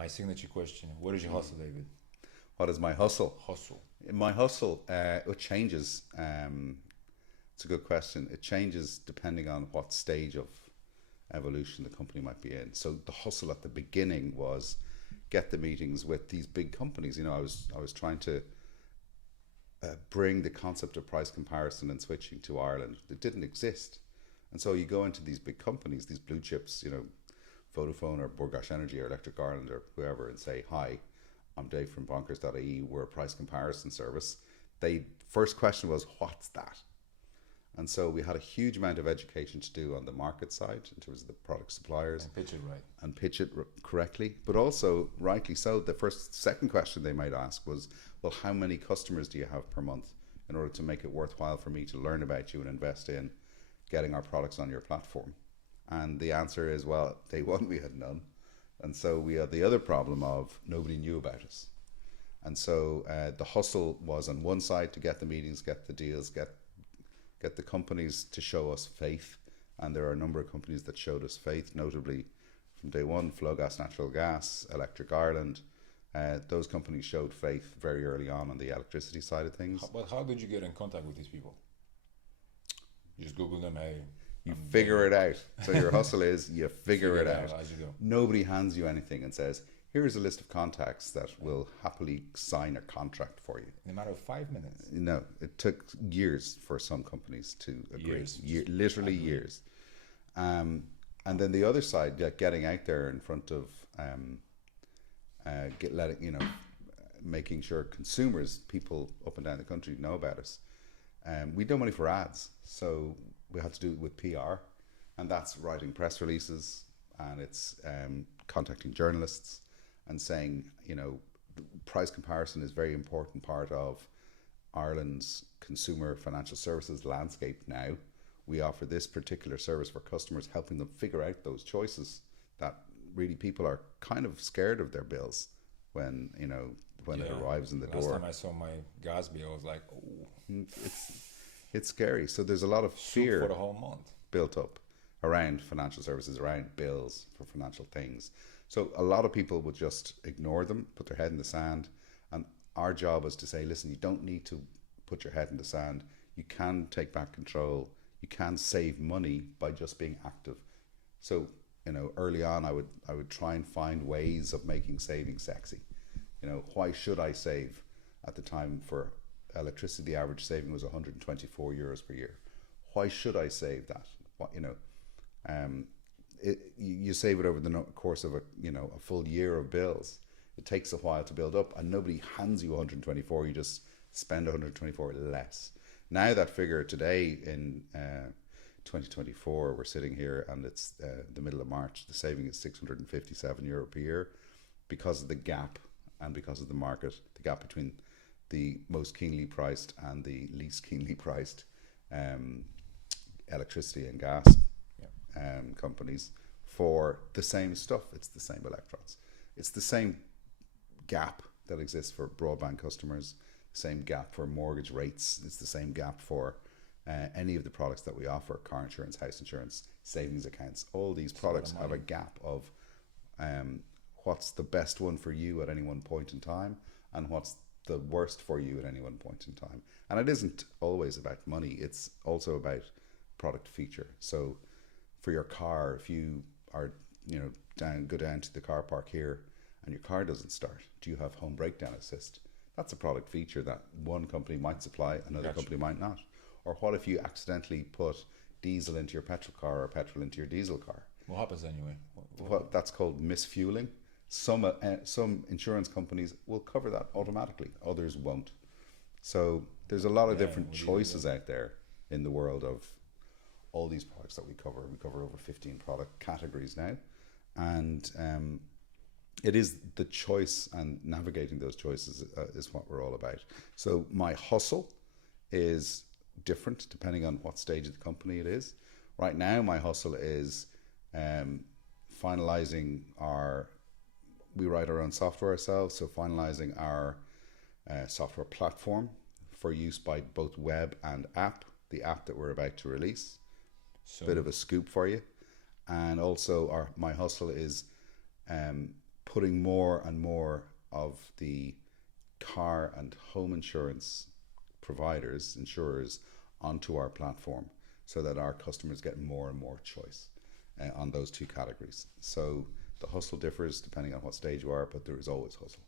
My signature question. What is your hustle, David? What is my hustle? Hustle. My hustle, it changes. It's a good question. It changes depending on what stage of evolution the company might be in. So the hustle at the beginning was get the meetings with these big companies. I was trying to bring the concept of price comparison and switching to Ireland. It didn't exist. And so you go into these big companies, these blue chips, Vodafone or Borgash Energy or Electric Ireland or whoever, and say, hi, I'm Dave from Bonkers.ie. We're a price comparison service. They first question was, what's that? And so we had a huge amount of education to do on the market side in terms of the product suppliers. And pitch it right. And pitch it correctly, but also rightly so. The second question they might ask was, well, how many customers do you have per month in order to make it worthwhile for me to learn about you and invest in getting our products on your platform? And the answer is, well, day one we had none. And so we had the other problem of nobody knew about us. And so the hustle was on one side to get the meetings, get the deals, get the companies to show us faith. And there are a number of companies that showed us faith, notably from day one, Flowgas Natural Gas, Electric Ireland. Those companies showed faith very early on the electricity side of things. But how did you get in contact with these people? You just Google them, hey. You figure it out. So your hustle is you figure it out. As you go. Nobody hands you anything and says, here's a list of contacts that will happily sign a contract for you. In a matter of 5 minutes. No, it took years for some companies to agree. Literally years. And then the other side, getting out there in front of making sure consumers, people up and down the country know about us. We don't money for ads, so we had to do it with PR, and that's writing press releases, and it's contacting journalists and saying, price comparison is a very important part of Ireland's consumer financial services landscape now. We offer this particular service for customers, helping them figure out those choices that really people are kind of scared of their bills when it arrives in the door. Last time I saw my gas bill, I was like, oh. It's scary. So there's a lot of fear for the whole month built up around financial services, around bills for financial things. So a lot of people would just ignore them, put their head in the sand. And our job is to say, listen, you don't need to put your head in the sand. You can take back control. You can save money by just being active. So, early on, I would try and find ways of making saving sexy. Why should I save? At the time for electricity, the average saving was 124 euros per year. Why should I save that? You save it over the course of a full year of bills. It takes a while to build up, and nobody hands you 124. You just spend 124 less. Now that figure today in 2024, we're sitting here and it's the middle of March. The saving is 657 euro per year because of the gap and because of the market, the gap between the most keenly priced and the least keenly priced electricity and gas companies for the same stuff. It's the same electrons. It's the same gap that exists for broadband customers, same gap for mortgage rates. It's the same gap for any of the products that we offer: car insurance, house insurance, savings accounts. All these products have a gap of what's the best one for you at any one point in time and what's the worst for you at any one point in time. And it isn't always about money, it's also about product feature. So for your car, if you are go down to the car park here and your car doesn't start, do you have home breakdown assist? That's a product feature that one company might supply, another company might not. Or what if you accidentally put diesel into your petrol car or petrol into your diesel car? What happens anyway? Well, that's called misfueling. Some insurance companies will cover that automatically, others won't. So there's a lot of different choices out there in the world of all these products that we cover. We cover over 15 product categories now, and it is the choice and navigating those choices is what we're all about. So my hustle is different depending on what stage of the company it is. Right now, my hustle is finalizing we write our own software ourselves, so finalizing our software platform for use by both web and app, the app that we're about to release. So, bit of a scoop for you. And also my hustle is putting more and more of the car and home insurance providers, insurers, onto our platform so that our customers get more and more choice on those two categories. So the hustle differs depending on what stage you are, but there is always hustle.